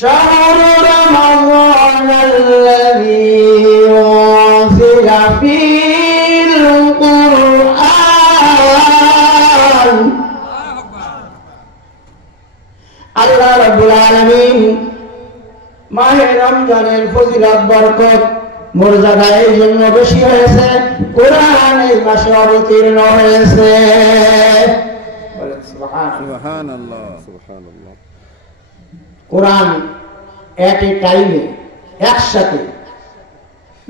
شهر رمضان الذي أنزل فيه القرآن আল্লাহ রাব্বুল আলামিন মাহে রমজানের ফজিলত বরকত মর্যাদা এই জন্য বেশি হয়েছে, কোরআন এই মাসে অবতীর্ণ হয়েছে। সুবহানাল্লাহ সুবহানাল্লাহ। কোরআন একই টাইমে একসাথে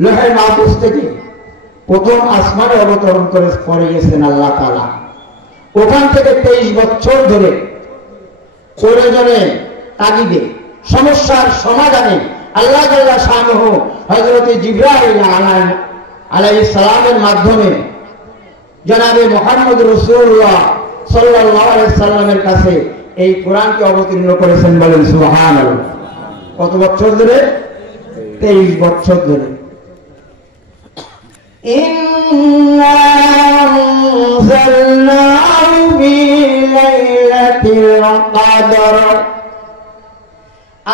লোহে মাহফুজ থেকে প্রথম আসমানে অবতরণ করে গেছেন আল্লাহ তাআলা। ওখান থেকে 23 বছর ধরে প্রয়োজনে তাগিদে সমস্যার সমাধানে আল্লাহ তাআলা শানুহু হযরত জিবরাইল আলাইহিস সালামের মাধ্যমে জনাবে মুহাম্মদ রাসূলুল্লাহ সাল্লাল্লাহু আলাইহি সাল্লামের কাছে এই কোরআনকে অবতীর্ণ করেছেন। বলেন সুবহানাল্লাহ। কত বছর ধরে? 23 বছর ধরে। ইন্না আনজালনাহু ফি লাইলাতিল কদর।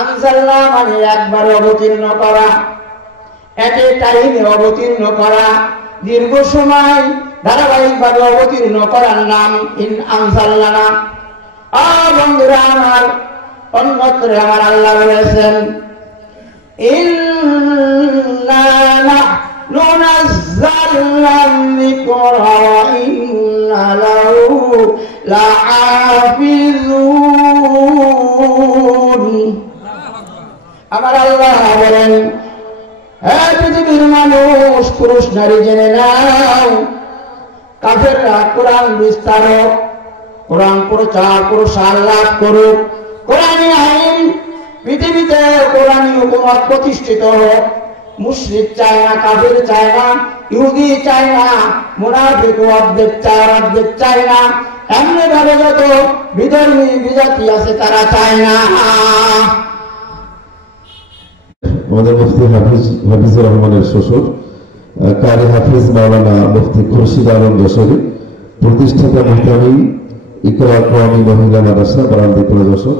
আনজালনা মানে একবারে অবতীর্ণ করা, একই টাইমে অবতীর্ণ করা, দীর্ঘ সময় ধারাবাহিকভাবে অবতীর্ণ করার নাম আনজালনা। বন্ধুরা আমার, অন্যত্র আমার আল্লাহ বলেছেন ইন্না নাহনু নাযালনা যিকরা ওয়া ইন্না লাহু লাহাফিজুন। আমার আল্লাহ বলেন, হে পৃথিবীর মানুষ, পুরুষ নারী জেনে নাও, কাফেররা কোরআন বিস্তারক, কোরআন প্রচার প্রসার লাভ করুক, কোরআনী আইন পৃথিবীতে কোরআনী হুকুমত প্রতিষ্ঠিত হোক। মুশরিক চায় না, কাফের চায় না, ইহুদি চায় না, মুনাফিক অর্ধেক চায়, অর্ধেক চায় না, এমনি ভাবে যত বিধর্মী বিজাতি আছে তারা চায় না। আমাদের মুফতি হাফিজুর রহমানের শ্বশুর কারি হাফিজ মাওলানা মুফতি খুরশিদ আলম যশোরী, প্রতিষ্ঠাতা মুহতামিম ইকরা কওমি মহিলা মাদ্রাসা বারামদীপুর যশোর।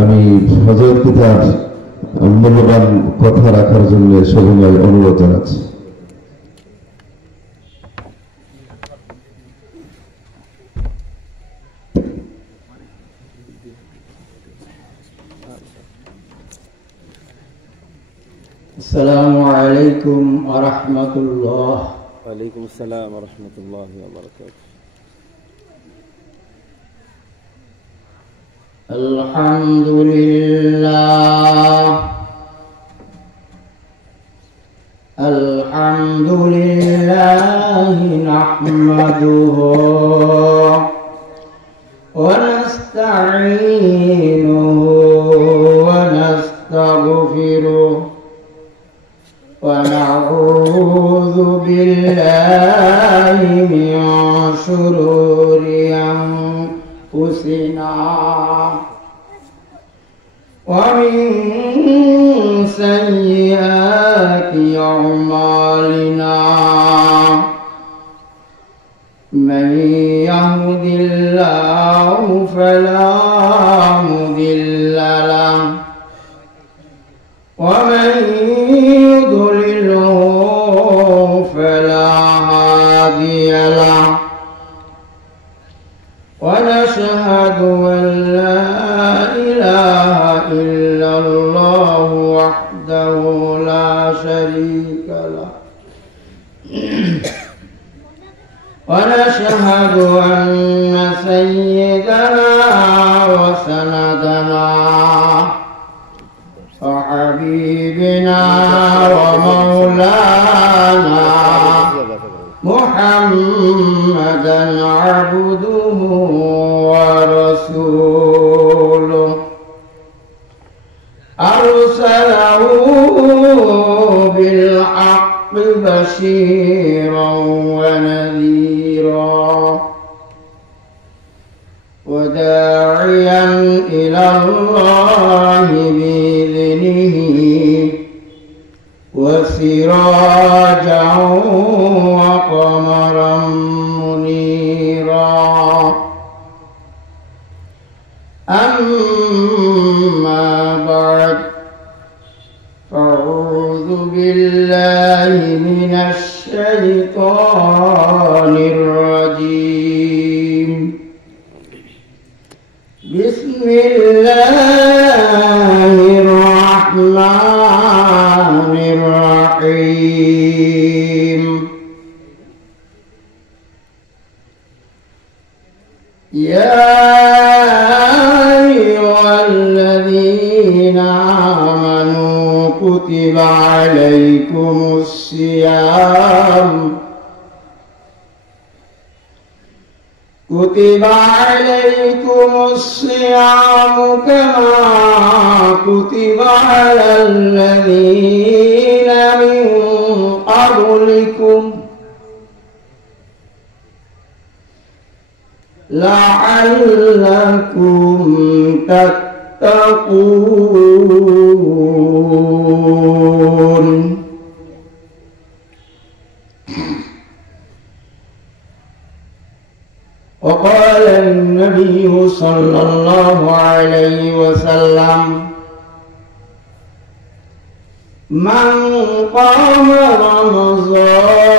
আমি হযরত পিতার মূল্যবান কথা রাখার জন্য সবিনয় অনুরোধ জানাচ্ছি। আসসালামু আলাইকুম ওয়া রাহমাতুল্লাহ। ওয়া আলাইকুম আসসালাম ওয়া রাহমাতুল্লাহি ওয়া বারাকাতুহু। আলহামদুলিল্লাহ আলহামদুলিল্লাহি নাহমাদুহু ওয়া নাস্তাঈনুহু ওয়া নাস্তাগফিরুহু ওয়া নাউযু বিল্লাহি মিন শুরুরি أنفسنا ومن سيئات أعمالنا من يهد الله فلا مضل له ومن يضلله فلا هادي له ونشهد أن لا إله إلا الله وحده لا شريك له ونشهد أن سيدنا وسندنا وحبيبنا ومولانا محمدا عبده ورسوله أرسله بالحق بشيرا ونذيرا وداعيا إلى الله بإذنه وسراجا وقمرا منيرا أما بعد فأعوذ بالله من الشيطان الرجيم بسم الله الرحمن الرحيم يا أيها الذين آمنوا كتب عليكم الصيام كما كتب على الذين من قبلكم لعلكم تتقون. وقال النبي صلى الله عليه وسلم من قام رمضان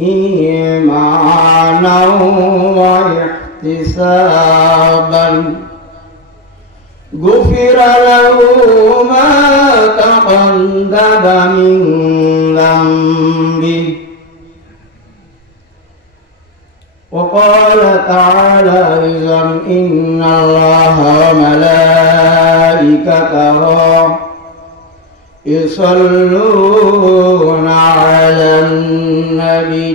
إيمانا واحتسابا غفر له ما تقدم من ذنبه. وقال تعالى أيضا إن الله وملائكته يصلون على النبي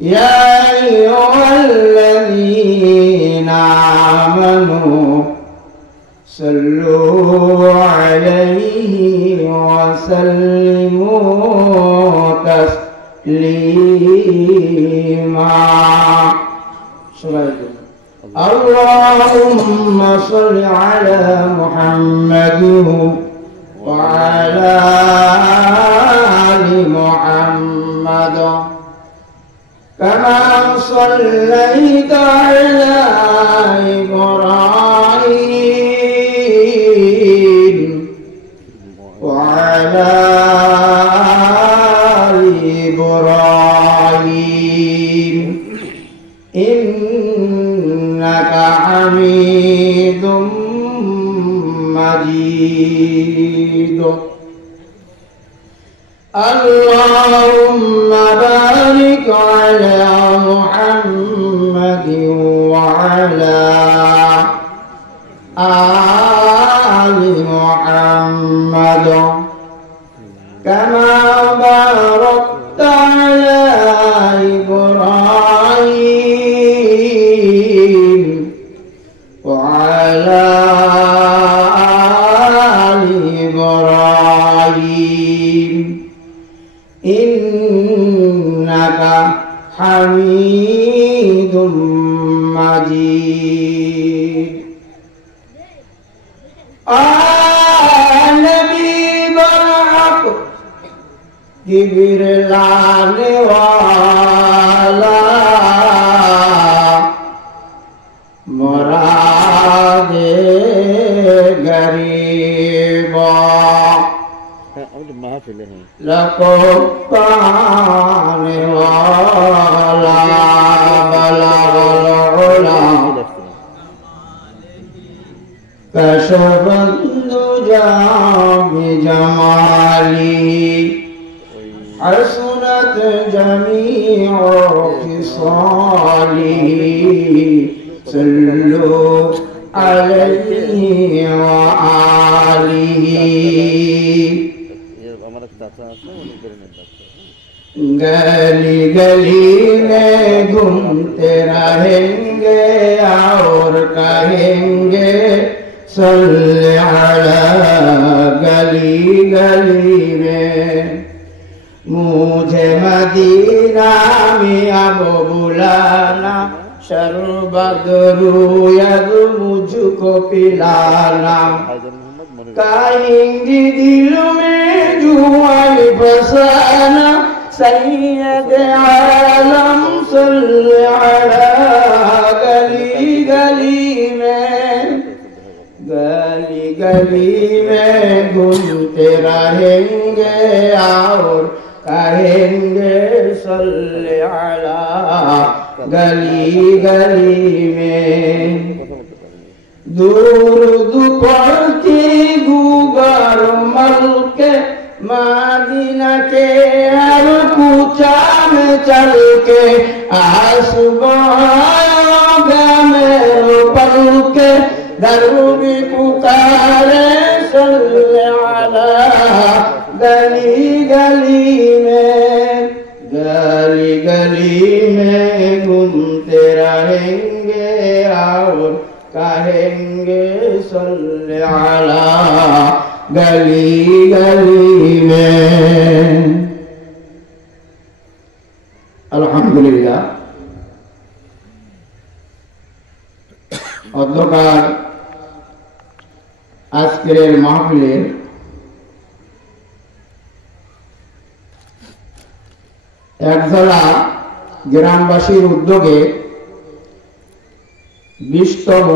يا أيها الذين آمنوا صلوا عليه وسلموا تسليما. اللهم صل على محمد وعلى آل محمد كما صليت على إبراهيم وعلى آل إبراهيم إنك حميد مجيد. اللهم بارك على محمد وعلى آل محمد كما باركت على إبراهيم وعلى آل إبراهيم إنك حميد مجيد. نبي برحق جبريل آنے والا مراد غریبا لکو پانے والا بلغ العلا كشف الدجى بجمالي حسنت جميع خصاله صلوا عليه وآله. गली गली में घूमते रहेंगे और कहेंगे सल्ले अला गली गली में मुझे मदीना में अब बुलाना शरबत रूयद मुझको पिलाना कहेंगे दिल में जुआई फसाना सैयद आलम सल्ले अला गली में घूमते रहेंगे और कहेंगे सल्ले अला गली गली में दूर दुपर की गुगर मल के मदीना के हर कूचा में चल के आसुबोगा मेरो पल के दर भी पुकारे सल्ले अला गली गली में घूमते रहेंगे और कहेंगे सल्ले अला गली गली में। अल्हम्दुलिल्लाह অধ্যকার আজকের মাহফিলের একজলা গ্রামবাসীর উদ্যোগে 20তম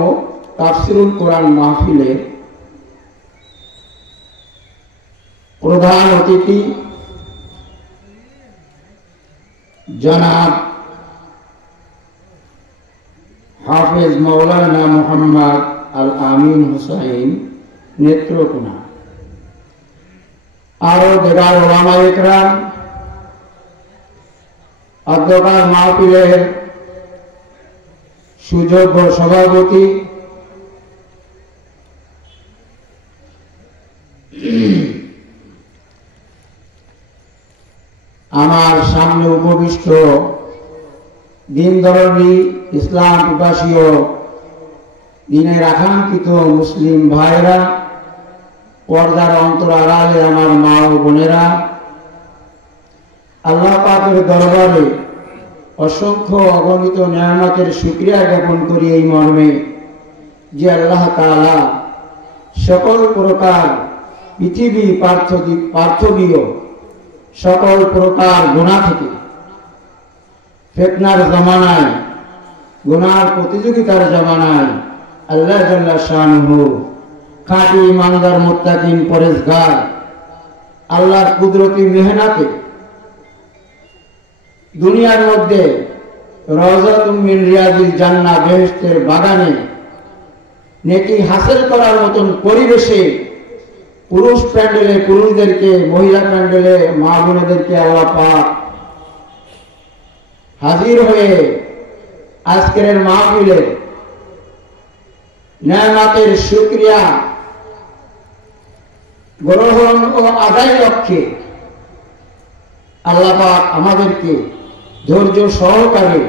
তাফসীরুল কোরআন মাহফিলের প্রধান অতিথি জনাব হাফেজ মৌলানা মুহাম্মদ আল আমিন হুসাইন নেত্রকোনা আরো দেগার ওলামায়ে কেরাম অধ্যকার মাহফিলের সুযোগ্য সভাপতি আমার সামনে উপবিষ্ট দিনদরদি ইসলাম পিপাসী ও দিনের আকাঙ্ক্ষিত মুসলিম ভাইরা, পর্দার অন্তর আড়ালে আমার মা ও বোনেরা, আল্লাহ পাকের দরবারে অসংখ্য অগণিত নিয়ামতের শুকরিয়া জ্ঞাপন করি এই মর্মে যে আল্লাহ তাআলা সকল প্রকার পৃথিবী পার্থবীয় সকল প্রকার গুনাহ থেকে, ফিতনার জামানায়, গুনার প্রতিযোগিতার জামানায় আল্লাহ জাল্লা শানুহু খাঁটি ইমানদার মুত্তাকিন পরেজগার আল্লাহর কুদরতি মেহনতে দুনিয়ার মধ্যে রওজাতুম মিন রিয়াজিল জান্নাহ বেহেশতের বাগানে নেকি হাসিল করার মতন পরিবেশে পুরুষ প্যান্ডেলে পুরুষদেরকে, মহিলা প্যান্ডেলে মা বোনেদেরকে আল্লাহ পাক হাজির হয়ে আজকের মাহফিলে নেয়ামতের শুকরিয়া গ্রহণ ও আদায় লক্ষ্যে আল্লাহ পাক আমাদেরকে ধৈর্য সহকারে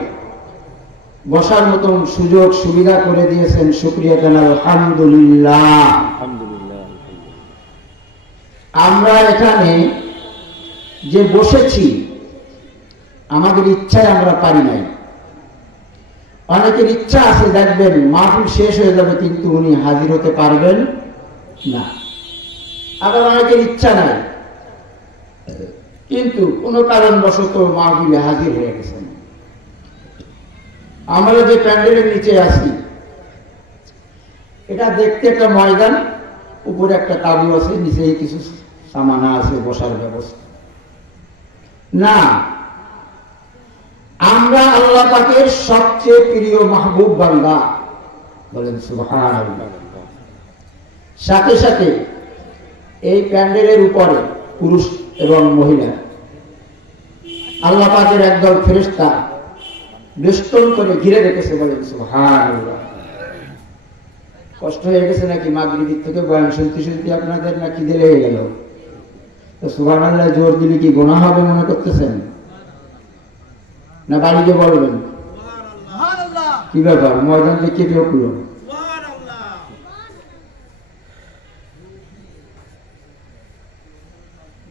বসার মতন সুযোগ সুবিধা করে দিয়েছেন। শুকরিয়া জানাই আলহামদুলিল্লাহ। আমরা এখানে যে বসেছি আমাদের ইচ্ছায় আমরা পারি নাই। অনেকের ইচ্ছা আছে, দেখবেন মাহফিল শেষ হয়ে যাবে কিন্তু উনি হাজির হতে পারবেন না। আবার অনেকের ইচ্ছা নাই কিন্তু কোনো কারণবশত মাহফিলে হাজির হয়ে গেছেন। আমরা যে প্যান্ডেলের নিচে আছি এটা দেখতে একটা ময়দান, উপরে একটা তাবু আছে, নিচেই কিছু সামানা আছে, বসার ব্যবস্থা না। আমরা আল্লাহ পাকের সবচেয়ে প্রিয় মাহবুব বান্দা, বলেন সুবহানাল্লাহ। সাথে সাথে এই প্যান্ডেলের উপরে পুরুষ এবং মহিলা আল্লাহ পাকের একদল ফেরেশতা বেষ্টন করে ঘিরে রেখেছে, বলেন সুবহানাল্লাহ। কষ্ট হয়ে গেছে নাকি মাগরিব থেকে বয়ান শুনতে শুনতে আপনাদের, নাকি দেরি হয়ে গেল? তো সুবহানাল্লাহ জোর দিলে কি গুনাহ হবে মনে করতেছেন? না বাড়িতে বলবেন? কি ব্যাপার, ময়দান থেকে কেঁপে উঠল?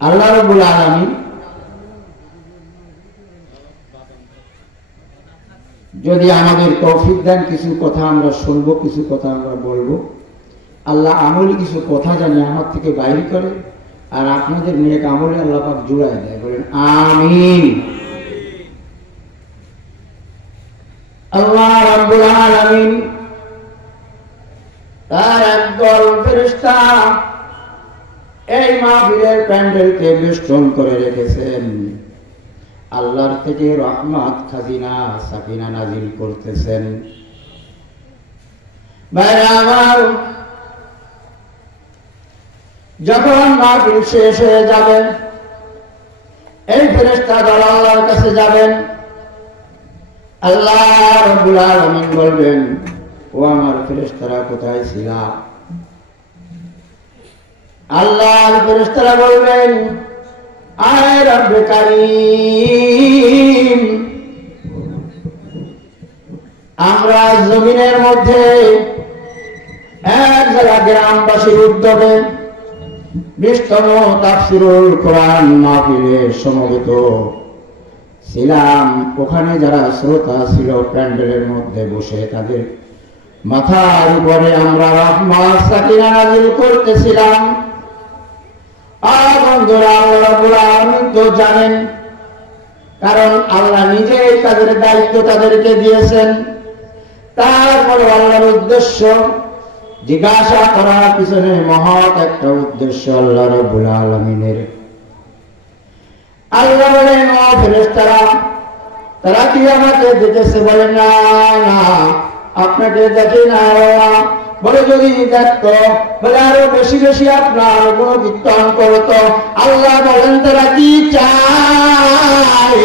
আল্লাহ রাব্বুল আলামিন যদি আমাদের তৌফিক দেন, কিছু কথা আমরা শুনবো, কিছু কথা আমরা বলবো। আল্লাহ আমলি কিছু কথা জানি আমার থেকে বাইর করে, আর আপনাদের নেক আমলে আল্লাহ পাক জুড়ায় দেয়, বলেন আমিন। আল্লাহ রাব্বুল আলামিন তার একদল ফেরেশতা এই মাহফিলের প্যান্ডেলকে বেষ্টন করে রেখেছেন। আল্লাহর থেকে রহমত খাজিনা সাকিনা নাজিল করতেছেন। ভাইরা আমার, যখন মাহফিল শেষ হয়ে যাবে, এই ফেরেশতা দল আল্লাহর কাছে যাবেন। আল্লাহ রাব্বুল আলামিন বলবেন, ও আমার ফেরেশতারা কোথায় ছিলা? আল্লাহর ফেরেশতারা বলবেন, আয় রব্বে কারীম, আমরা জমিনের মধ্যে এক জায়গা গ্রামবাসীর উদ্যোগে 20তম তাফসীরুল কোরআন মাহফিলে সমবেত ছিলাম। ওখানে যারা শ্রোতা ছিল প্যান্ডেলের মধ্যে বসে, তাদের মাথার উপরে আমরা রহমত সাকিনা নাযিল করতেছিলাম। আর বন্ধুরা, আল্লাহ রাব্বুল আলামিন তো জানেন, কারণ আল্লাহ নিজেই তাদের দায়িত্ব তাদেরকে দিয়েছেন। তারপরে আল্লাহর উদ্দেশ্য জিজ্ঞাসা করার পিছনে মহৎ একটা উদ্দেশ্য আল্লাহ রাব্বুল আলামিনের। আল্লাহ বলেন, ও ফেরেশতারা, তারা কি আমাকে দেখেছে? বলে না, না, আপনাকে দেখি না। বলে যদি দেখতো, বলে আরো বেশি বেশি আপনার গুণকীর্তন করতো। আল্লাহ বলেন, তারা কি চায়?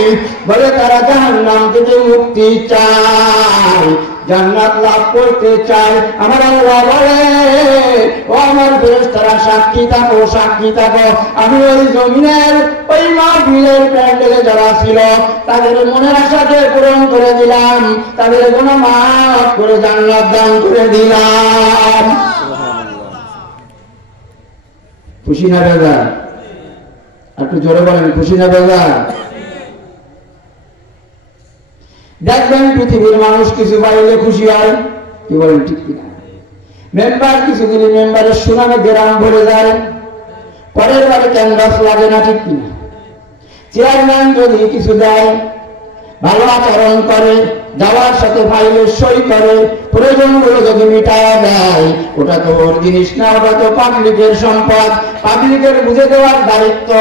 বলে তারা জাহান্নাম থেকে মুক্তি চায়, জান্নাত লাভ করতে চায়। আমার আল্লাহ বলে, ও আমার ফেরেশতারা, সাক্ষী থাকো, সাক্ষী থাকো। আমি ওই জমিনের ওই মাহফিলের প্যান্ডেলে যারা ছিল, তাদের মনের আশাকে পূরণ করে দিলাম, তাদের গুনাহ মাফ করে জান্নাত দান করে দিলাম। খুশি না বেজার? একটু জোরে বলেন, খুশি না বেজার? দেখবেন পৃথিবীর মানুষ কিছু পাইলে খুশি হয়, কি বলেন ঠিক কিনা? মেম্বার কিছু দিলে মেম্বারের সুনামে গ্রাম ভরে যায়, পরের বারে ক্যানভাস লাগে না, ঠিক কিনা? চেয়ারম্যান যদি কিছু দেয়, ভালো আচরণ করে, যাওয়ার সাথে ফাইলে সই করে, প্রয়োজনগুলো যদি মিটায়া দেয়, ওটা তো ওর জিনিস না, ওটা তো পাবলিকের সম্পদ, পাবলিকের বুঝে দেওয়ার দায়িত্ব।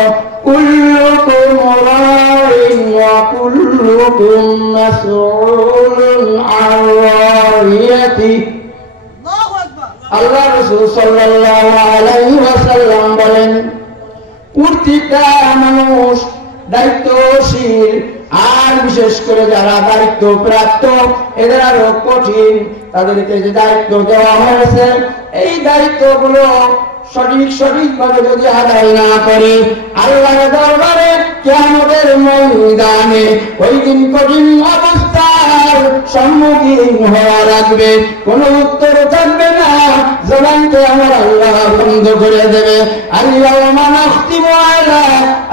কুল্লুকুম রাইন ওয়া কুল্লুকুম মাসউলুন আন রাইয়াতি। আল্লাহ রাসূল সাল্লাল্লাহু আলাইহি ওয়াসাল্লাম বলেন, প্রত্যেকটা মানুষ দায়িত্বশীল, আর বিশেষ করে যারা দায়িত্ব প্রাপ্ত, এদের আরো কঠিন। তাদেরকে যে দায়িত্ব দেওয়া হয়েছে, এই দায়িত্বগুলো সঠিকভাবে যদি আদায় না করে, আল্লাহর দরবারে কিয়ামতের ময়দানে ওই দিন কঠিন অবস্থার সম্মুখীন হওয়া লাগবে। কোন উত্তর থাকবে না, জবানকে আমার আল্লাহ বন্ধ করে দেবে। আল-ইয়াওমা নাখতিমু আলা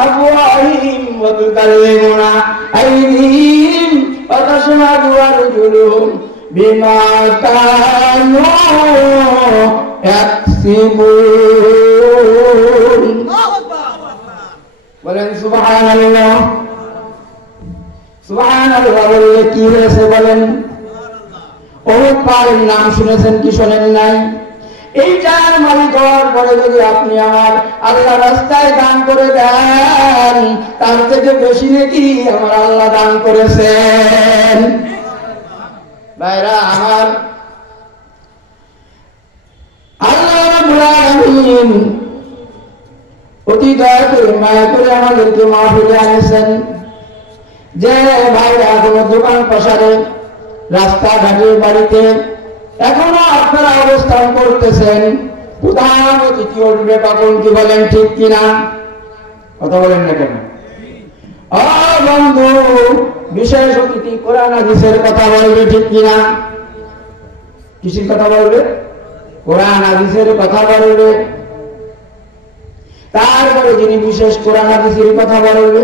আফওয়াহিহিম ওয়া তুকাল্লিমুনা আইদিহিম ওয়া তাশহাদু আরজুলুহুম বিমা কানু ইয়াকসিবুন। বলেন সুবহানাল্লাহ। সুবহানাল্লাহ বললে কি হয়েছে বলেন? ওহদ পাহাড়ের নাম শুনেছেন কি শোনেন নাই? এইটার মালিক হওয়ার পরে যদি আপনি আমার আল্লাহ রাস্তায় দান করে দেন, তার থেকে বেশি নাকি আমার আল্লাহ দান করেছেন। ভাইরা আমার, আল্লাহ রাব্বুল আলামিন অতি দয়া করে মায়া করে আমাদেরকে মাহফিলে আনেছেন। যে ভাইরা কোনো দোকান পাশারে, রাস্তাঘাটে, বাড়িতে এখনো আপনারা অবস্থান করতেছেন, প্রধান অতিথি উঠবে কখন, কি বলেন ঠিক কিনা? কথা বলেন না কেন? ও বন্ধু, বিশেষ অতিথি কোরআন হাদিসের কথা বলবে, ঠিক কিনা? কিসের কথা বলবে? কোরআন হাদিসের কথা বলবে। তারপরে যিনি বিশেষ কোরআন হাদিসের কথা বলবে,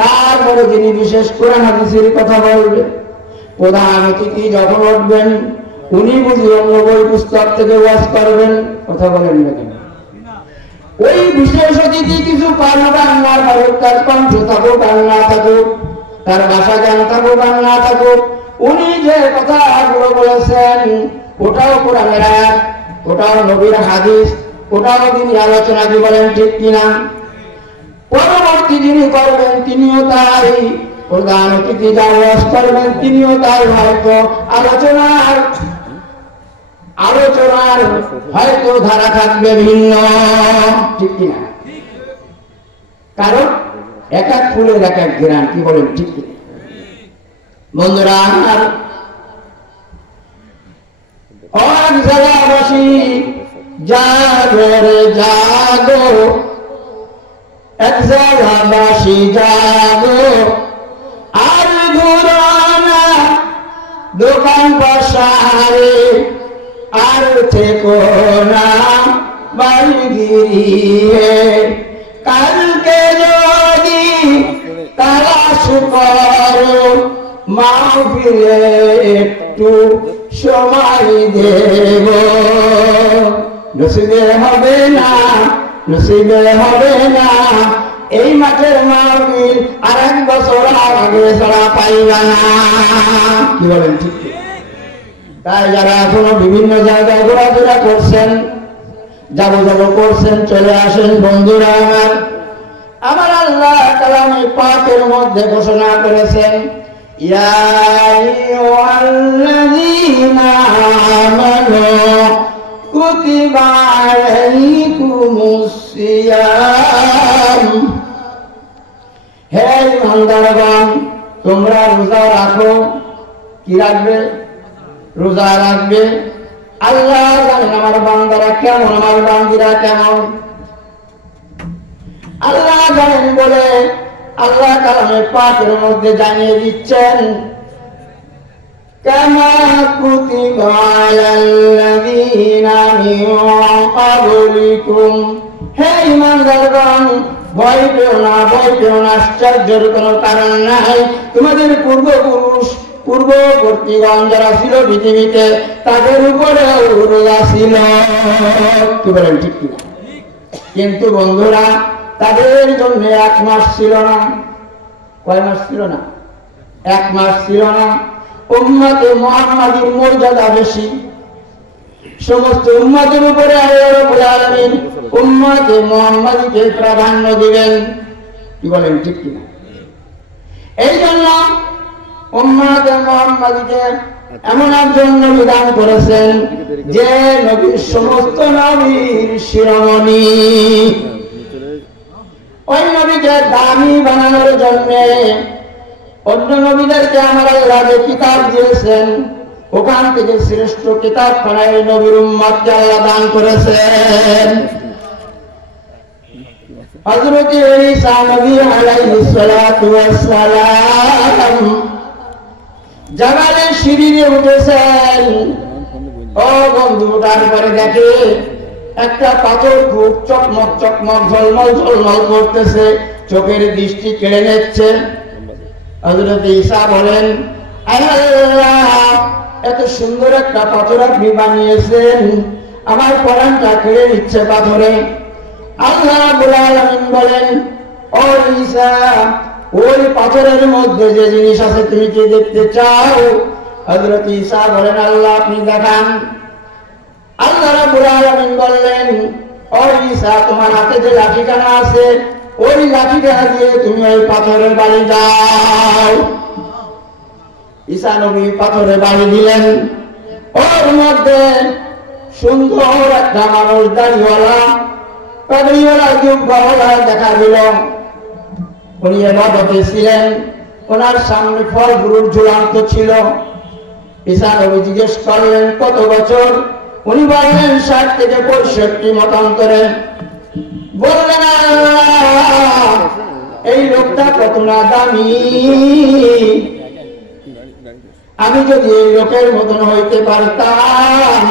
তারপরে যিনি বিশেষ কোরআন হাদিসের কথা বলবে, প্রধান অতিথি যখন উঠবেন, উনি বুঝি অন্য বই পুস্তক থেকে ওয়াজ করবেন। কথা বলেন না কেন? ওই বিশেষ অতিথি কিছু পারুক আর না পারুক, তার কণ্ঠ থাকুক আর না থাকুক, তার ভাষা জ্ঞান থাকুক আর না থাকুক, উনি যে কথাগুলো বলেছেন, ওটাও কোরআনের আয়াত, ওটাও নবীর হাদিস, ওটাও তিনি আলোচনা কি বলেন ঠিক কিনা? পরবর্তী যিনি করবেন তিনিও তাই, প্রধান অতিথি যারা করবেন তিনিও তাই। হয়তো আলোচনার হয়তো ধারা থাকবে ভিন্ন, ঠিক কিনা? কারণ এক এক ফুলের এক এক ঘ্রাণ, কি বলেন ঠিক কিনা? বন্ধুরা আমার, অনেক জায়গাবাসী জাগো রে জাগো, এক জায়গাবাসী জাগো, আর ঘুরানা দোকান বসারে, আর থেকো না বাড়ি গিয়ে, কালকে যদি তালাশ করো মাহফিলে একটু সময় দেব, নসিবে হবে না, নসিবে হবে না এই মাঠের মাহফিল আর এক বছর আগে ছাড়া পাইবা না, কি বলেন ঠিক? তাই যারা এখনো বিভিন্ন জায়গায় ঘোরাফেরা করছেন, যাবো করছেন, চলে আসেন বন্ধুরা আমার। আমার আল্লাহ কালামে পাকের মধ্যে ঘোষণা করেছেন, ইয়া আইয়ুহাল্লাযীনা আমানু কুতিবা আলাইকুমুস সিয়াম, হে ইমানদারগণ তোমরা রোজা রাখো। কি রাখবে? রোজা রাখবে। আল্লাহ জানেন আমার বান্দারা কেমন, আমার বান্দিরা কেমন, আল্লাহ জানেন বলে আল্লাহ কালামে পাকের মধ্যে জানিয়ে দিচ্ছেন, কামা কুতিবা আলাল্লাযীনা মিন ক্বাবলিকুম, হে ঈমানদারগণ ভয় পেও না, ভয় পেও না, আশ্চর্যের কোনো কারণ নাই। তোমাদের পূর্ববর্তীগণ যারা ছিল পৃথিবীতে তাদের উপরে রোজা ছিল, কি বলেন ঠিক কিনা? কিন্তু বন্ধুরা তাদের জন্য 1 মাস ছিল না। কয় মাস ছিল না? 1 মাস ছিল না। উম্মতে মুহাম্মাদীর মর্যাদা বেশি, সমস্ত উম্মতের উপরে আল্লাহ রাব্বুল আলামিন উম্মতে মুহাম্মাদীকে প্রাধান্য দিবেন, কি বলেন ঠিক কিনা? এই জন্য উম্মতে মুহাম্মাদীকে এমন একজন নবী দান করেছেন যে নবীর সমস্ত নবীর শিরোমণি। ওই নবীকে দামি বানানোর জন্য অন্য নবীদেরকে আমার আল্লাহ যে কিতাব দিয়েছেন ওখান থেকে শ্রেষ্ঠ কিতাব খানায় নবীর উম্মতকে আল্লাহ দান করেছেন। হযরত ঈসা নবী আলাইহিস সালাতু ওয়াস সালাম জাবালে সিঁড়িতে উঠেছেন। ও বন্ধু, তারপরে দেখে একটা পাথর খুব চকমক ঝলমল করতেছে, চোখের দৃষ্টি কেড়ে নিচ্ছে। হযরত ঈসা বলেন, আল্লাহ এত সুন্দর একটা পাথর আপনি বানিয়েছেন, আমার পরাণটা কেড়ে নিচ্ছে পাথরে। আল্লাহ রাব্বুল আলামিন বলেন, ও ঈসা ওই পাথরের মধ্যে যে জিনিস আছে তুমি কি দেখতে চাও? হযরত ঈসা বলেন, আল্লাহ আপনি দেখান। আল্লাহ রাব্বুল আলামিন বললেন, ও ঈসা তোমার হাতে যে লাঠিখানা আছে ওই লাঠিখানা দিয়ে তুমি ওই পাথরের বাড়ি দাও। ঈসা নবী পাথরে বাড়ি দিলেন। ওর মধ্যে সুন্দর একটা মানুষ দাড়িওয়ালা পাগড়িওয়ালা জুব্বাওয়ালা দেখা দিল। উনি ইবাদতে ছিলেন, ওনার সামনে ফল ফুল ঝুলন্ত ছিল। ঈসা নবী জিজ্ঞেস করলেন কত বছর? উনি বললেন 60 থেকে 65 মতান্তরে। বললেন, আল্লাহ এই লোকটা কত না দামি, আমি যদি এই লোকের মতন হইতে পারতাম।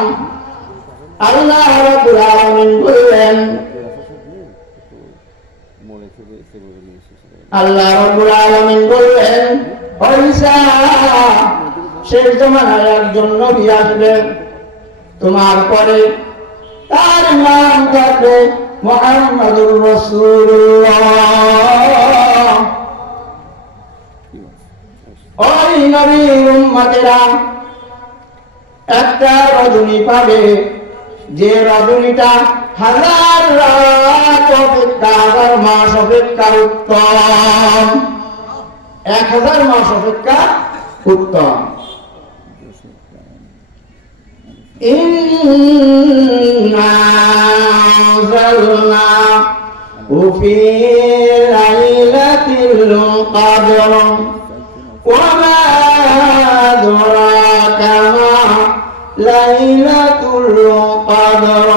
আল্লাহ রাব্বুল আলামিন বললেন, আল্লাহ রাব্বুল আলামিন বললেন, ও ঈসা শেষ জামানায় একজন নবী আসবে তোমার পরে, তার নাম থাকবে মুহাম্মাদুর রাসূলুল্লাহ। ওই নবীর উম্মতেরা একটা রজনী পাবে, যে রজনীটা হাজার রাত অপেক্ষা, হাজার মাস অপেক্ষা উত্তম, 1000 মাস অপেক্ষা উত্তম। ইন্না আনজালনাহু ফী লাইলাতিল কদর ওয়া মা আদরাকা মা লাইলাতুল কদর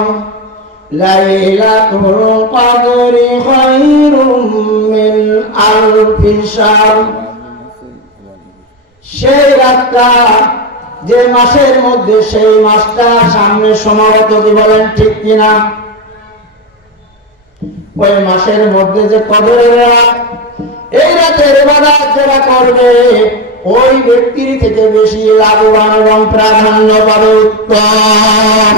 লাইলাতুল কদরি খায়রুম মিন আলফি শাহর। সেই রাতটা যে মাসের মধ্যে, সেই মাসটা সামনে সমাগত, কি বলেন ঠিক কিনা? ওই মাসের মধ্যে যে কদরের রাত, এই রাতের ইবাদত যারা করবে ওই ব্যক্তির থেকে বেশি লাভবান এবং প্রাধান্য পাবে, উত্তম।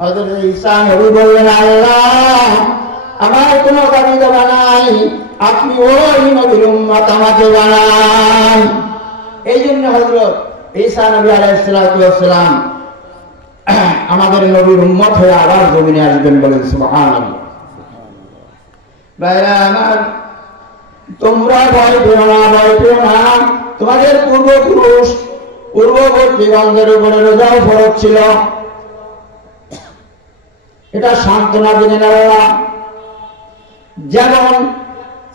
হযরত ঈসা নবী বললেন, আল্লাহ আমার কোনো দাবি দাবা নাই, আপনি ওই নবীর উম্মত আমাকে বানান। এই জন্য হযরত ঈসা নবী আলাইহিস সালাতু ওয়াস সালাম আমাদের নবীর উম্মত হয়ে আবার জমিনে আসবেন, বলেন সুবহানাল্লাহ। ভাইরা আমার, তোমরা ভয় পেও না, ভয় পেও না। তোমাদের পূর্বপুরুষ পূর্ববর্তীগণের উপরে রোজাও ফরজ ছিল, এটা সান্ত্বনা দিলেন আল্লাহ। যেমন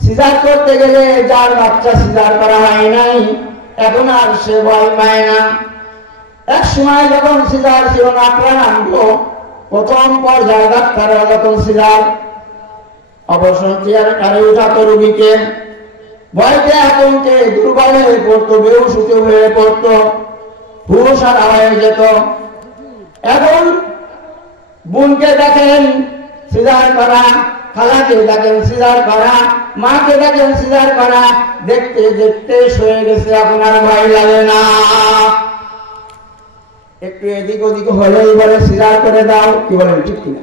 সিজার করতে গেলে যার বাচ্চা সিজার করা হয় নাই, এখন আর সে ভয় পায় না। এক সময় যখন সিজার ছিল না, প্রাণাঙ্গ প্রথম পর্যায়ে ডাক্তাররা যখন সিজার অবসর চেয়ারে কারে উঠাতো রোগীকে, ভয়তে আতঙ্কে দুর্বল হয়ে পড়তো, বেহুশ হয়ে পড়তো, হুঁশ হারা হয়ে যেত। এখন বোনকে দেখেন সিজার করা, খালাকে দেখেন সিজার করা, মাকে দেখেন সিজার করা, দেখতে দেখতে সয়ে গেছে, এখন আর ভয় লাগে না। একটু এদিক ওদিক হলেই বলে সিজার করে দাও, কি বলেন ঠিক কিনা?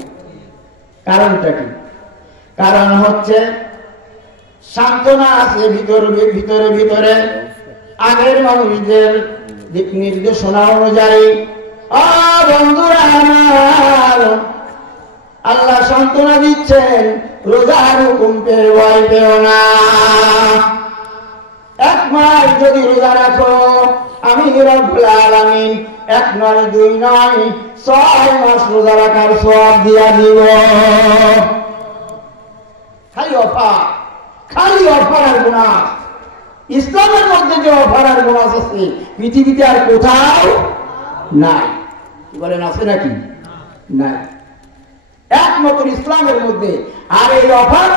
কারণটা কি? কারণ হচ্ছে সান্ত্বনা আছে ভিতরে ভিতরে ভিতরে, আগের মানুষদের দিক নির্দেশনা অনুযায়ী। বন্ধুরা আমার, আল্লাহ সান্ত্বনা দিচ্ছেন, রোজার হুকুম পেয়ে ভয় পেও না। 1 মাস যদি রোজা রাখো, আমি রব্বুল আলামিন 1 নয় 2 নয় 6 মাস রোজা রাখার সওয়াব দিয়া দিব। খালি অফার, খালি অফার আর বোনাস। ইসলামের মধ্যে যে অফার আর বোনাস আছে পৃথিবীতে আর কোথাও নাই, বলেন আছে নাকি? নাই, একমাত্র ইসলামের মধ্যে। আর এই অফার,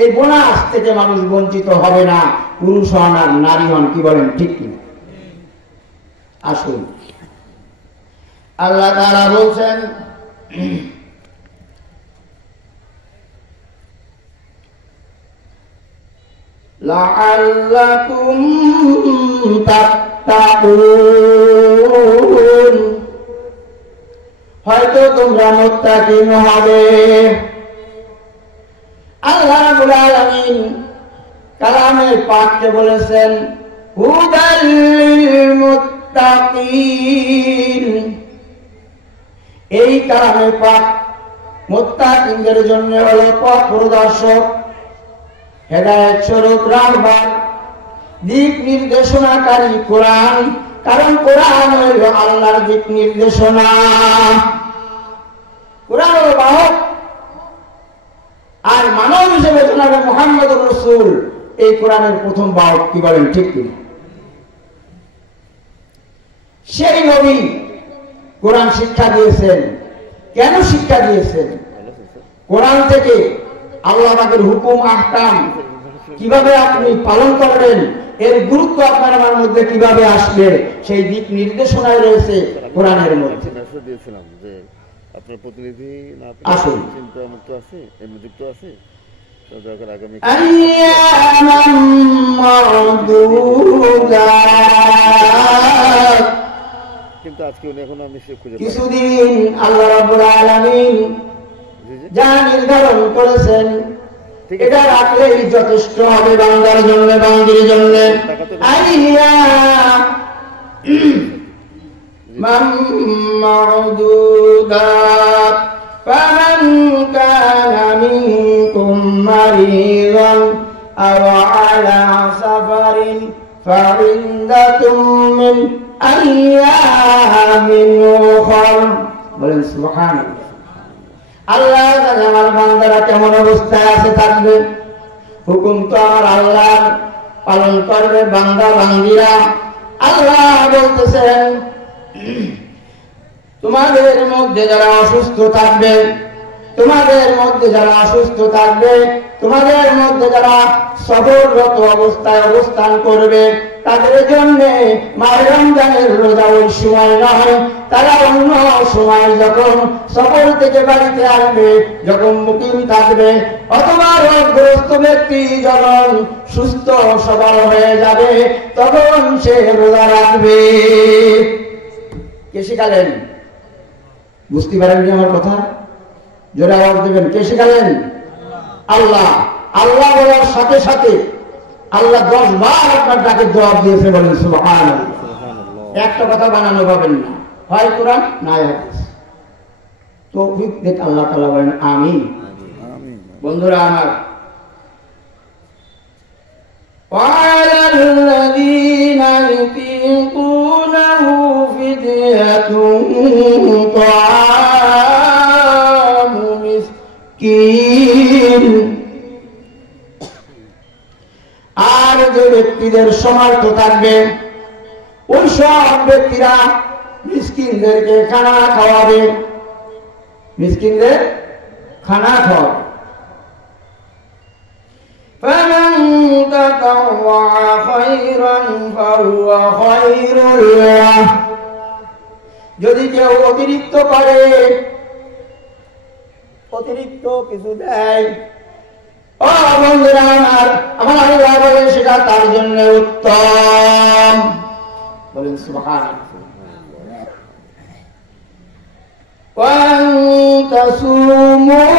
এই বোনাস থেকে মানুষ বঞ্চিত হবে না, পুরুষ হন আর নারী হন, কি বলেন ঠিক কিনা? আসুন, আল্লাহ তাআলা বলছেন, লাআল্লাকুম তাত্তাকুন, হয়তো তোমরা মুত্তাকিন হবে। আল্লাহ রাব্বুল আলামিন কালামে পাকে বলেছেন, হুদাল লিল মুত্তাকিন। এই কালামে পাক মুত্তাকিনদের জন্য হলো পথ প্রদর্শক, হেদায়েত স্বরূপ রাহবার, দিক নির্দেশনাকারী কোরআন। কারণ কোরআন হইল আল্লাহর দিক নির্দেশনা, কোরআন হলো বাহক, আর মানব হিসেবে জনাবে মুহাম্মদুর রাসূল এই কোরআনের প্রথম বাহক, কি বলেন ঠিক কিনা? সেই নবী কোরআন শিক্ষা দিয়েছেন। কেন শিক্ষা দিয়েছেন? কোরআন থেকে আল্লাহ পাকের হুকুম আহকাম কিভাবে আপনি পালন করবেন, এর গুরুত্ব আপনার আমার মধ্যে কিভাবে আসবে, সেই দিক নির্দেশনায় রয়েছে কোরআনের মধ্যে। আপনার প্রতিনিধি না আসুন, চিন্তা মুক্ত আছে, এমনি যুক্ত আছে, আগামী কিন্তু আজকে উনি এখন আমি কিছুদিন আল্লাহ রাব্বুল আলামিন যা নির্ধারণ করেছেন এটা রাখলেই যথেষ্ট হবে বান্দার জন্য, বান্দির জন্য। আইয়া মা'দুদাত, فمن كان منكم مريضا أو على سفر فعدة من أيام أخر বলেন সুবহানাল্লাহ। আল্লাহ জানে আমার বান্দারা কেমন অবস্থায় আছে থাকবে। হুকুম তো আমার আল্লাহ পালন করবে বান্দা বান্দিরা। আল্লাহ বলতেছেন তোমাদের মধ্যে যারা অসুস্থ থাকবে, তোমাদের মধ্যে যারা অসুস্থ থাকবে, তোমাদের মধ্যে যারা সফররত অবস্থায় অবস্থান করবে, তাদের জন্য মাহে রমজানের রোজা ওই সময় নয়, তারা অন্য সময় যখন সফর থেকে বাড়িতে আসবে, যখন মুকিম থাকবে, অথবা রোগগ্রস্ত ব্যক্তি যখন সুস্থ সবল হয়ে যাবে তখন সে রোজা রাখবে। কে শিখালেন? বুঝতে পারেননি আমার কথা? জোরে আওয়াজ দেবেন। কে শিখালেন? আল্লাহ। আল্লাহ বলার সাথে সাথে আল্লাহ 10 বার আপনার ডাকে জবাব দিয়েছে। বলেন সুবহানাল্লাহ। একটা কথা বানানো পাবেন না, হয় কোরআন না হাদিস। তৌফিক দেখ আল্লাহ তাআলা বলেন আমিন। বন্ধুরা আমার, وعلى الذين يطيقونه فدية طعام مسكين। আর যে ব্যক্তিদের সামর্থ্য থাকবে ওই সব ব্যক্তিরা মিসকিনদেরকে খানা খাওয়াবে, মিসকিনদের খানা খাওয়াবে। فمن تطوع خيرا فهو خير له। যদি কেউ অতিরিক্ত করে, অতিরিক্ত কিছু দেয়, ও বন্ধুরা আমার, আমার আল্লাহ বলেন সেটা তার জন্য উত্তম। বলেন সুবহানাল্লাহ। وأن تصوموا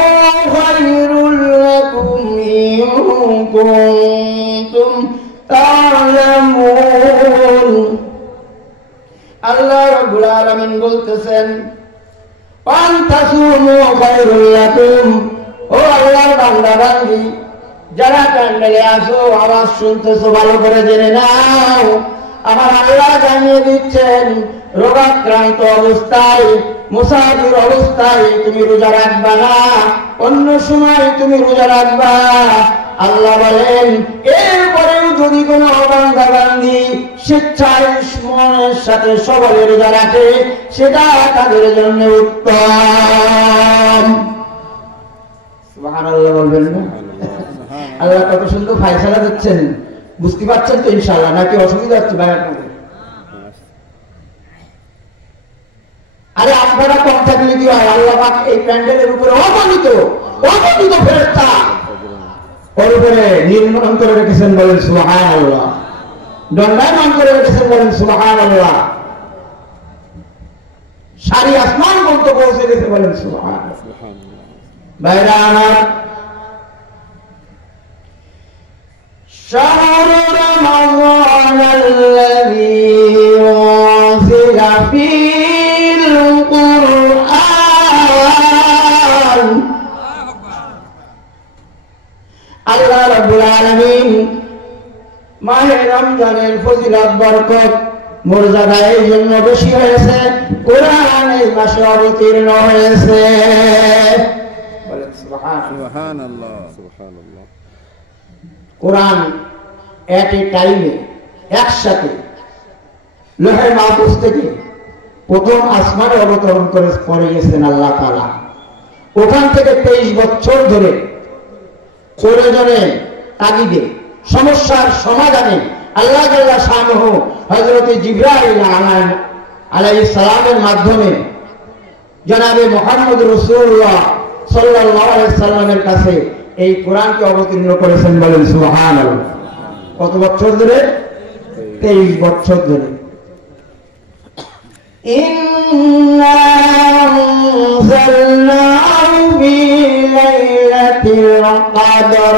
خير لكم إن كنتم تعلمون। আল্লাহ রাব্বুল আলামিন বলতেছেন وأن تصوموا خير لكم। ও আল্লাহর বান্দা বান্দি যারা প্যান্ডেলে আসো, আওয়াজ শুনতেছো, ভালো করে জেনে নাও, আমার আল্লাহ জানিয়ে দিচ্ছেন রোগাক্রান্ত অবস্থায়, মুসাফির অবস্থায় তুমি রোজা রাখবা না, অন্য সময় তুমি রোজা রাখবা। আল্লাহ বলেন এরপরেও যদি কোনো বান্দা বান্দি স্বেচ্ছায় মনের সাথে সবলে রোজা রাখে সেটা তাদের জন্য উত্তম। সুবহানাল্লাহ বলবেন না? আল্লাহ কত সুন্দর ফায়সালা দিচ্ছেন। বুঝতে পারছেন তো ইনশাআল্লাহ, নাকি অসুবিধা হচ্ছে ভাই আপনাদের? আরে আপনারা কম থাকলে কি হয়? আল্লাহ পাক এই প্যান্ডেলের উপরে অগণিত অগণিত ফেরেশতা ওর উপরে নির্মাণ করে রেখেছেন। বলেন সুবহানাল্লাহ। দণ্ডায়মান করে রেখেছেন। বলেন সুবহানাল্লাহ। সারি আসমান পর্যন্ত পৌঁছে গেছে। বলেন সুবহানাল্লাহ। ভাইরা আমার, شهر رمضان الذي أنزل فيه القرآن। আল্লাহ রাব্বুল আলামিন মাহে রমজানের ফজিলত বরকত মর্যাদা এই জন্য বেশি হয়েছে, কোরআন এই মাসে অবতীর্ণ হয়েছে। বলেন সুবহানাল্লাহ। সুবহানাল্লাহ। কোরআন এট এ টাইমে একসাথে লোহে মাহফুজ থেকে প্রথম আসমানে অবতরণ করে পড়ে গেছেন আল্লাহ তাআলা। ওখান থেকে 23 বছর ধরে প্রয়োজনে তাগিদে সমস্যার সমাধানে আল্লাহ তাআলা শানুহু হযরত জিবরাইল আলাইহিস সালামের মাধ্যমে জনাবে মুহাম্মদ রাসূলুল্লাহ সাল্লাল্লাহু আলাইহি সাল্লামের কাছে এই কোরআনকে অবতীর্ণ করেছেন। বলেন সুবহানাল্লাহ। কত বছর ধরে? 23 বছর ধরে। ইন্না আনজালনাহু ফি লাইলাতিল কদর।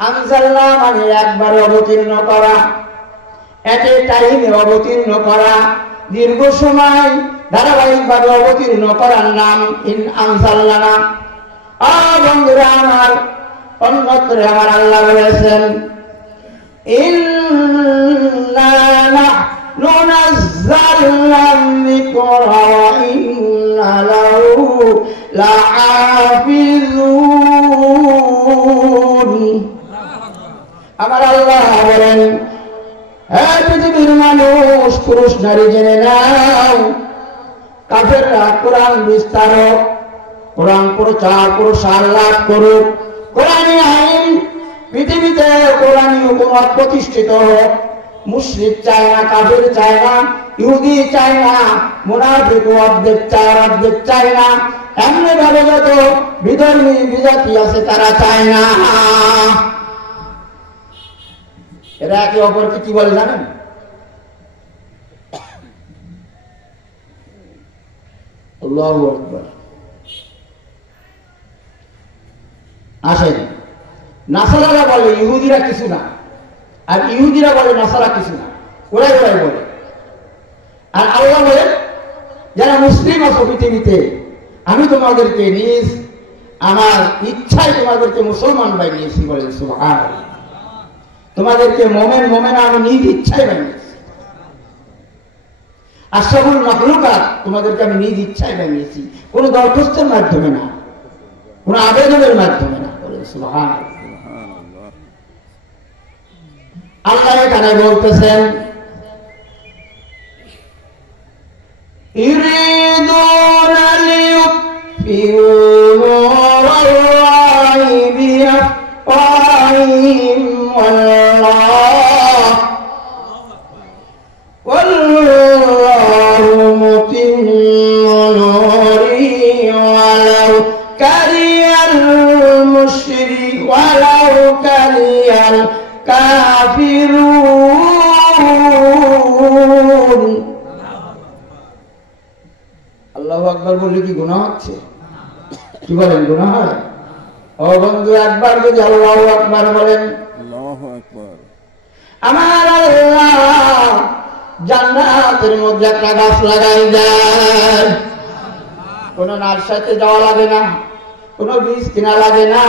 আনজালনা মানে একবারে অবতীর্ণ করা, এট এ টাইমে অবতীর্ণ করা, দীর্ঘ সময় ধারাবাহিকভাবে অবতীর্ণ করার নাম ইন আনজালনা। বন্ধুরা আমার, অন্যত্রে আমার আল্লাহ বলেছেন ইন্না নাহনু নাযালনা যিকরা ওয়া ইন্না লাহু লাহাফিজুন। আমার আল্লাহ বলেন, হে পৃথিবীর মানুষ, পুরুষ নারী জেনে নাও, কাফেররা কোরআন বিস্তারক, কোরআন প্রচার প্রসার লাভ করুক, কোরআনী আইন পৃথিবীতে কোরআনী হুকুমত প্রতিষ্ঠিত হোক। মুশরিক চায় না, কাফের চায় না, ইহুদি চায় না, মুনাফিক অর্ধেক চায়, অর্ধেক চায় না, এমনি ভাবে যত বিধর্মী বিজাতি আছে তারা চায় না। এরা একে অপরকে কি বলে জানেন? আল্লাহু আকবার। আসেন, নাসারারা বলে ইহুদিরা কিছু না, আর ইহুদিরা বলে নাসারা কিছু না, ওরাই ওরাই বলে। আর আল্লাহ বলেন, যারা মুসলিম আছো পৃথিবীতে, আমি তোমাদেরকে নিজ আমার ইচ্ছায় তোমাদেরকে মুসলমান বানিয়েছি। বলেন সুবহানাল্লাহ। তোমাদেরকে মোমেন মোমেনা আমি নিজ ইচ্ছায় বানিয়েছি। আশরাফুল মাখলুকাত তোমাদেরকে আমি নিজ ইচ্ছায় বানিয়েছি, কোনো দরখাস্তের মাধ্যমে না, কোনো আবেদনের মাধ্যমে না। বলেন সুবহানাল্লাহ। আল্লাহ এখানে বলতেছেন ইউরিদুনা লিয়ুতফিউ নূরাল্লাহি বিআফওয়াহিহিম ওয়াল্লাহু মুতিম্মু নূরিহি ওয়ালাউ কারিহাল মুশরিকুন ওয়ালাউ কারিহাল কাফিরুন। আল্লাহু আকবার বললে কি গুনাহ হচ্ছে? কি বলেন, গুনাহ হয়? ও বন্ধু, একবার যদি আল্লাহু আকবার বলেন, আল্লাহু আকবার, আমার আল্লাহ জান্নাতের মধ্যে একটা গাছ লাগাই দেয়। কোনো নার্সারিতে যাওয়া লাগে না, কোনো বীজ কিনা লাগে না,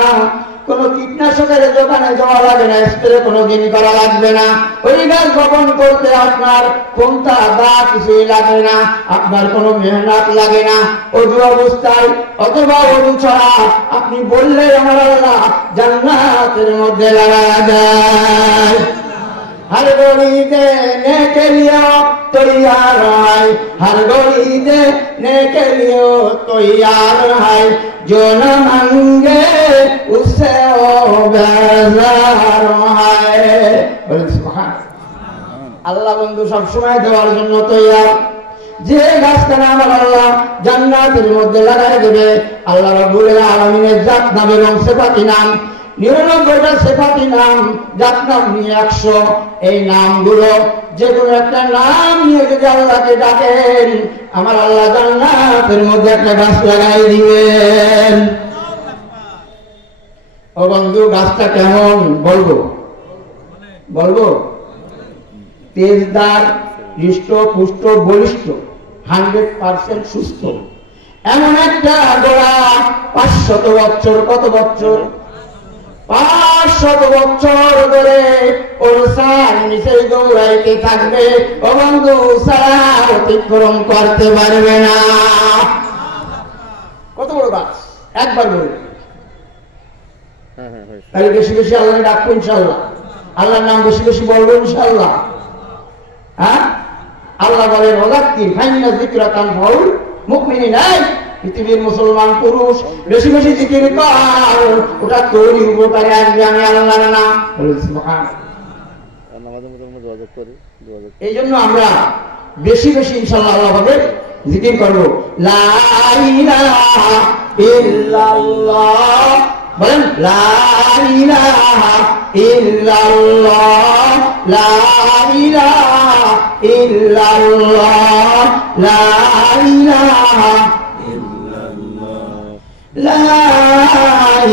কোনো কীটনাশকের দোকানে যাওয়া লাগে না, স্প্রে কোনো দিন করা লাগবে না। ওই গাছ বপন করতে আপনার কোনটা দা কিছুই লাগে না, আপনার কোনো মেহনত লাগে না। অজু অবস্থায় অথবা অজু ছাড়া আপনি বললে আমার আল্লাহ জান্নাতের মধ্যে লাগায়া দেয়। हर गली देने के लिए तैयार है, हर गली देने के लिए तैयार है, जो न मांगे उससे वो बेजार है। আল্লাহ বন্ধু সব সময় দেওয়ার জন্য তৈয়ার। যে গাছটা আমার আল্লাহ জান্নাতের মধ্যে লাগাই দেবে, আল্লাহ রাব্বুল আলামিনের জাত নাম এবং সিফাতি নাম 99টা সিফাতি নাম, জাত নাম নিয়ে 100। এই নামগুলো যে কোনো একটা নাম নিয়ে যদি আল্লাহকে ডাকেন, আমার আল্লাহ জান্নাতের মধ্যে একটা গাছ লাগাই দিবেন। ও বন্ধু, গাছটা কেমন বলবো? বলবো তেজদার, হৃষ্ট পুষ্ট বলিষ্ঠ, 100% সুস্থ, এমন একটা গোড়া 500 বছর, কত বছর? 500 বছর ধরে ওর সার নিচে দৌড়াইতে থাকবে। ও বন্ধু, সারা অতিক্রম করতে পারবে না। কত বড় গাছ, একবার বলবে। তাহলে বেশি বেশি আল্লাহ ডাকবো ইনশাল্লাহ, আল্লাহর নাম বেশি বেশি বলবো ইনশাল্লাহ। হ্যাঁ, আল্লাহ বলেন ওয়াযাক্কির ফাইন্না যিকরা তানফাউল মুমিনিন। পৃথিবীর মুসলমান পুরুষ বেশি বেশি জিকির কর, ওটা তোরই উপকারে আসবে। আমি আল্লাহর নাম বলি সুবহানাল্লাহ। নামাজের মধ্যে আমরা যোগাযোগ করি, এই জন্য আমরা বেশি বেশি ইনশাআল্লাহ আল্লাহ ভাবে জিকির করব। লা ইলাহা ইল্লাল্লাহ, বলেন লা ইলাহা ইল্লাল্লাহ, লা ইলাহা ইল্লাল্লাহ, লা ইলাহা লা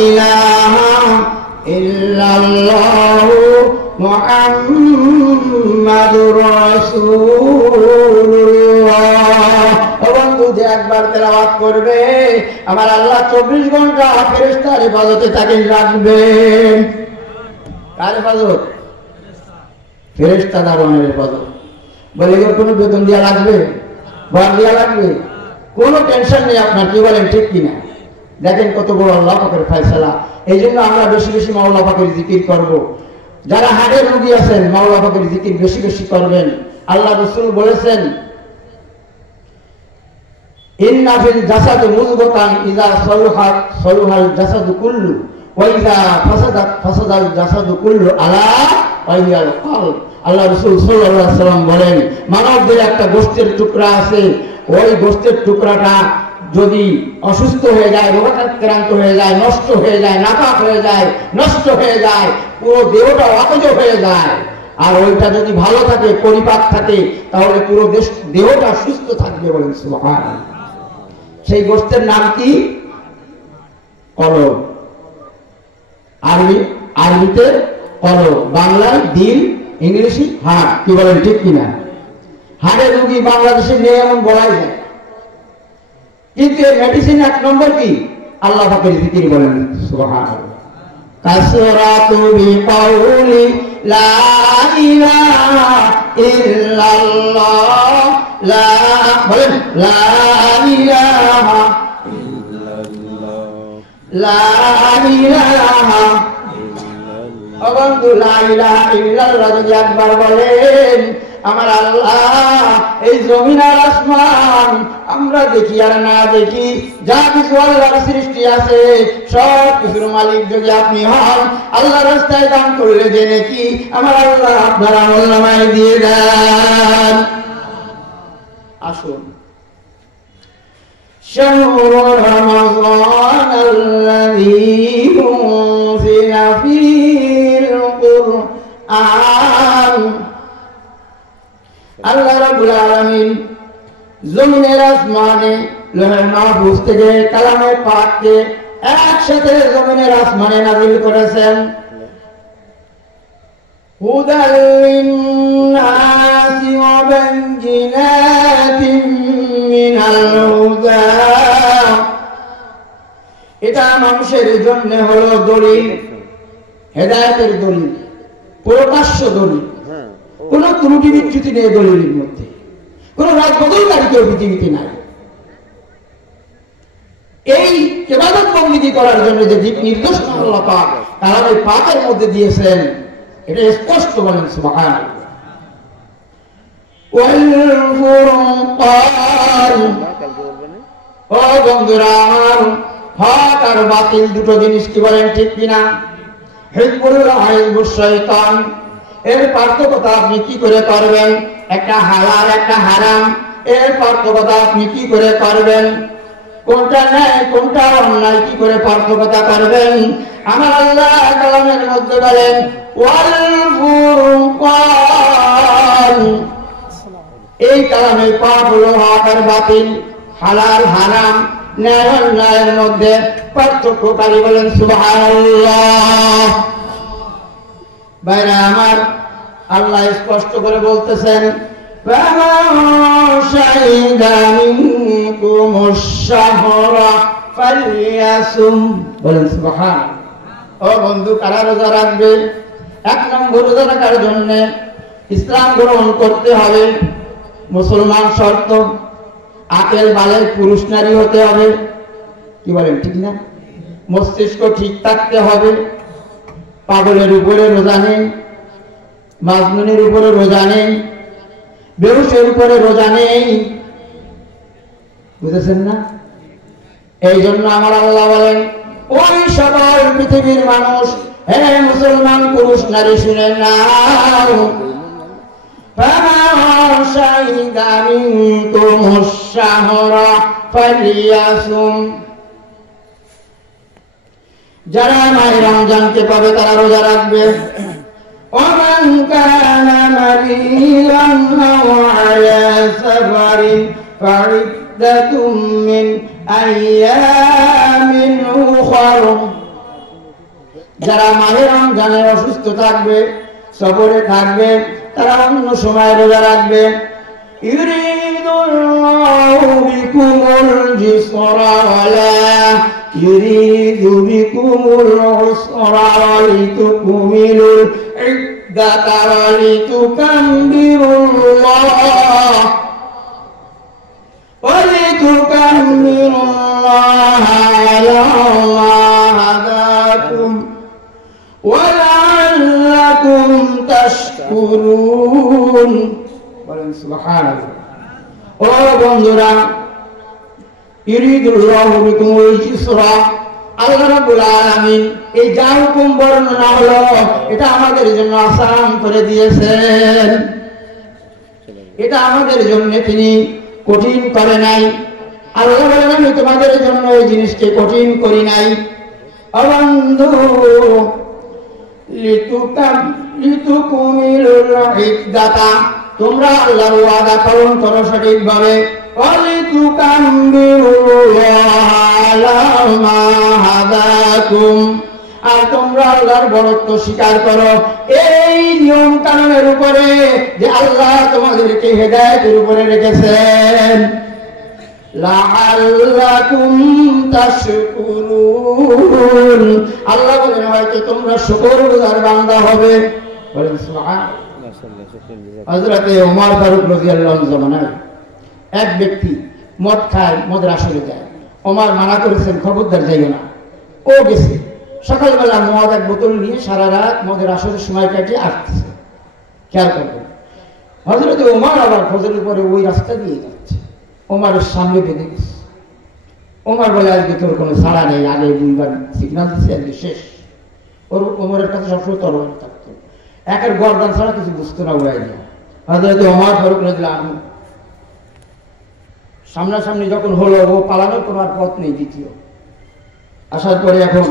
ইলাহা ইল্লাল্লাহু মুহাম্মাদুর রাসূলুল্লাহ। একবার তেলাওয়াত করবে আমার আল্লাহ 24 ঘন্টা ফেরেশতার ইবাদতে তাকে রাখবেন। কার ইবাদত? ফেরেশতাদের ইবাদত। বলে এর কোনো বেতন দেওয়া লাগবে, ভাড়া দেওয়া লাগবে, কোনো টেনশন নেই আপনার। কি বলেন ঠিক কিনা? দেখেন কত বড় আল্লাহ পাকের ফয়সালা। এই জন্য আমরা বেশি বেশি মাওলা পাকের জিকির করব। যারা হার্টের রোগী আছেন মাওলা পাকের জিকির বেশি বেশি করবেন। আল্লাহ রাসূল বলেছেন ইন্না ফিল জাসাদি মুযগাতান ইযা সালুহাত সালুহাল জাসাদু কুল্লু ওয়া ইযা ফাসাদাত ফাসাদাল জাসাদু কুল্লু আলা ওয়া হিয়াল কলব। আল্লাহ রাসূল সাল্লাল্লাহু আলাইহি ওয়াসাল্লাম বলেন মানবদের একটা গোশতের টুকরা আছে, ওই গোশতের টুকরাটা যদি অসুস্থ হয়ে যায়, রোগাক্রান্ত হয়ে যায়, নষ্ট হয়ে যায়, নাপাক হয়ে যায়, নষ্ট হয়ে যায়, পুরো দেহটা অকেজ হয়ে যায়। আর ওইটা যদি ভালো থাকে, পরিপাক থাকে, তাহলে পুরো দেহটা সুস্থ থাকবে। বলেন সুবহানাল্লাহ। সেই গোশতের নাম কি? কলব। আরবিতে কলব, বাংলায় দিল, ইংলিশে হার্ট। কি বলেন ঠিক কিনা? হার্টের রোগী বাংলাদেশে নেই এমন বলাই যায়, কিন্তু এর মেডিসিন 1 নম্বর কি? আল্লাহ পাকের জিকির। বলেন সুবহানাল্লাহ। কাসরাতু বিকাউলি লা ইলাহা ইল্লাল্লাহ, বলেন লা ইলাহা ইল্লাল্লাহ, লা ইলাহা ইল্লাল্লাহ। বন্ধু লা ইলাহা ইল্লাল্লাহ যদি একবার বলেন আমার আল্লাহ এই জমিন আর আসমান আমরা দেখি আর না দেখি যা কিছু আল্লাহর সৃষ্টি আছে সব কিছুর মালিক যদি আপনি হন, আল্লাহর রাস্তায় দান করলে যে নাকি আমার আল্লাহ আপনার আমলনামায় দিয়ে দেন। আসুন শাহরু রমাযান আল্লাযী উনজিলা ফীহিল কুরআন। আল্লাহ রাব্বুল আলামিন জমিনের আসমানে লোহে মাহফুজ থেকে কালামে পাককে একসাথে জমিনের আসমানে নাযিল করেছেন। হুদাল লিন-নাসি ওয়া বায়্যিনাতিন মিনাল হুদা। এটা মানুষের জন্য হলো দলিল, হেদায়েতের দলিল, প্রকাশ্য দলিল। কোন ত্রুটি বিচ্যুতি নেই দলিলের মধ্যে, কোন রাজবদলকারী কেউ পৃথিবীতে নাই। এই ইবাদত বন্দেগী করার জন্য যে দিক নির্দেশনা আল্লাহ পাক কালামে পাকের মধ্যে দিয়েছেন এটা স্পষ্ট। বলেন সুবহানাল্লাহ। ওয়াল ফুরকান। ও বন্ধুরা আমার, হক আর বাতিল দুটো জিনিস। কি বলেন ঠিক কিনা? হিজবুল্লাহ হিজবুশ শাইতান, এর পার্থক্যটা আপনি কি করে করবেন? একটা হালাল একটা হারাম, এর পার্থক্যটা আপনি কি করে করবেন? কোনটা ন্যায় কোনটা অন্যায় কি করে পার্থক্যটা করবেন? আমার আল্লাহ কালামের মধ্যে বলেন ওয়াল ফুরকান। এই কালামে পাক হলো হক আর বাতিল, হালাল হারাম, ন্যায় অন্যায়ের মধ্যে পার্থক্যকারী। বলেন সুবহানাল্লাহ। বাইরে আমার আল্লাহ স্পষ্ট করে বলতেছেন বলেন সুবহানাল্লাহ। ও বন্ধু, কারা রোজা রাখবে? 1 নম্বর রোজা রাখার জন্য ইসলাম গ্রহণ করতে হবে। মুসলমান শর্ত, আকেল বালের পুরুষ নারী হতে হবে। কি বলেন ঠিক না? মস্তিষ্ক ঠিক থাকতে হবে। পাগলের উপরে রোজা নেই, মাজনুনের উপরে রোজা নেই, বেহুশের উপরে রোজা নেই। বুঝেছেন না? এই জন্য আমার আল্লাহ বলেন ওই সকল পৃথিবীর মানুষ, হে মুসলমান পুরুষ নারী শুনে নাও, ফামান শাহিদা মিনকুমুশ শাহরা ফালিয়াসুম। যারা মাহে রমজানকে পাবে তারা রোজা রাখবে। ওমান কানা মারিদান আও আলা সাফারিন ফাইদ্দাতুম মিন আইয়ামিন উখর। যারা মাহে রমজানে অসুস্থ থাকবে, সফরে থাকবে, তারা অন্য সময় রোজা রাখবে। ইউরিদুল্লাহু বিকুমুল الجسر ولا يريد بكم العسر ولتكملوا العدة ولتكبروا الله على ما هداكم ولعلكم تشكرون বলেন সুবহানাল্লাহ। ও বন্ধুরা, ইরিদুল্লাহু বিকুমুল ইসরা, আল্লাহ রাব্বুল আলামিন এই যা হুকুম বর্ণনা হলো এটা আমাদের জন্য আসান করে দিয়েছেন। এটা আমাদের জন্য তিনি কঠিন করে নাই। আল্লাহ বলেন আমি তোমাদের জন্য এই জিনিসকে কঠিন করি নাই। অবন্ধু লিতুকুমিলুল ইদ্দাতা, তোমরা আল্লাহর ওয়াদা পালন করো সঠিকভাবে। আর তোমরা আল্লাহর বরত্ব স্বীকার করো এই নিয়ম কানুনের উপরে যে আল্লাহ তোমাদেরকে হেদায়েতের উপরে রেখেছেন। লাআল্লাকুম তাশকুরুন, আল্লাহ বলেন হয়তো তোমরা শুকরগুজার বান্দা হবে। বলেন সুবহানাল্লাহ। হযরত ওমর ফারুক রাদিয়াল্লাহু আনহু জামানায় এক ব্যক্তি মদ খায়, মদের আসরে যায়। ওমর মানা করেছেন খবরদার যাইও না। ও গেছে, সকালবেলা মদ এক বোতল নিয়ে সারা রাত মদের আসরের সময় কাটিয়ে আসতেছে। খেয়াল করবেন, হযরত ওমর আবার ফজরের পরে ওই রাস্তা দিয়ে যাচ্ছে। ওমরের সামনে বেঁধে গেছে। ওমর বলে আজকে তোর কোনো ছাড়া নেই, আগে দুইবার সিগন্যাল দিচ্ছে, আজকে শেষ। ওমরের কাছে সবসময় তরবারি থাকতো, একের গর্দান ছাড়া কিছু বুঝতো না উড়াই দেওয়া। হযরত ওমর ফারুক রাদিয়াল্লাহু আনহু সামনাসামনি যখন হলো, ও পালানোর কোনো আর পথ নেই। দ্বিতীয় আসার পরে এখন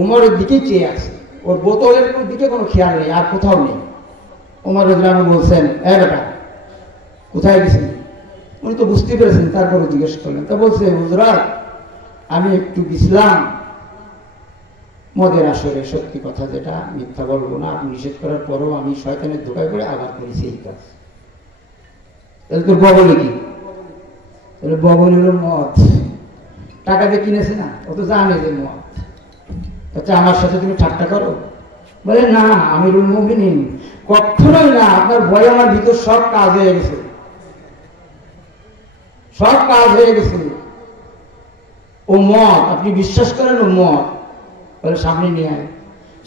উমরের দিকে চেয়ে আছে, ওর বোতলের দিকে কোনো খেয়াল নেই, আর কোথাও নেই। ওমর রাদিয়াল্লাহু আনহু বলছেন, এ বেটা কোথায় গেছিলি? উনি তো বুঝতে পেরেছেন, তারপরে জিজ্ঞেস করলেন। তা বলছে, হুজুরাত আমি একটু গেছিলাম মদের আসরে, সত্যি কথা যেটা, মিথ্যা বলবো না। আপনি নিষেধ করার পরও আমি শয়তানের ধোঁকায় করে আবার করেছি এই কাজ। তাহলে তোর বগলে কি? তাহলে বগল হলো মদ, টাকা দিয়ে কিনেছে না, ও তো জানে যে মদ। আচ্ছা আমার সাথে তুমি ঠাট্টা করো? বলে না, আমিরুল মুমিনিন কখনোই না, আপনার ভয়ে আমার ভিতর সব কাজ হয়ে গেছে, সব কাজ হয়ে গেছে। ও মদ, আপনি বিশ্বাস করেন ও মদ? বলে সামনে নিয়ে আয়।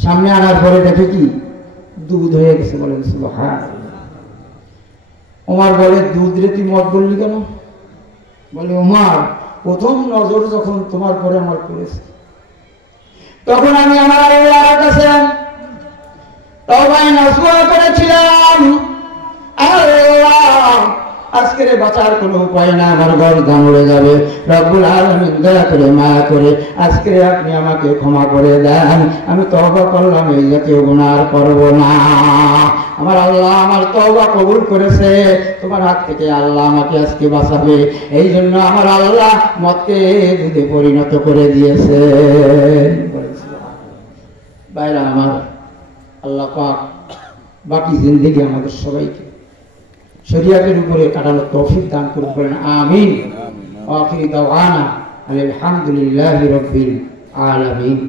সামনে আনার পরে দেখে কি দুধ হয়ে গেছে। বলেন সুবহানাল্লাহ। ওমর বলে, দুধ রে তুই মদ বললি কেন? বলে, ওমর প্রথম নজর যখন তোমার পরে আমার পড়েছে, তখন আমি আমার আল্লাহর কাছে তওবা নসুহা করেছিলাম, আল্লাহ আজকের বাঁচার কোনো উপায় না, আমার গর্দান উড়ে যাবে। রব্বুল আলামিন দয়া করে মায়া করে আজকে আপনি আমাকে ক্ষমা করে দেন। আমি তওবা করলাম, এই জাতীয় গুনাহ আর করব না। আমার আল্লাহ আমার তওবা কবুল করেছে, তোমার হাত থেকে আল্লাহ আমাকে আজকে বাঁচাবে। এই জন্য আমার আল্লাহ মদকে দুধে পরিণত করে দিয়েছে। বাইরা আমার, আল্লাহ পাক বাকি জিন্দেগি আমাদের সবাইকে শরিয়াতের উপরে কাটানোর তৌফিক দান করবেন, আমিন। আখির দাওয়ানা আলহামদুলিল্লাহি রাব্বিল আলামিন।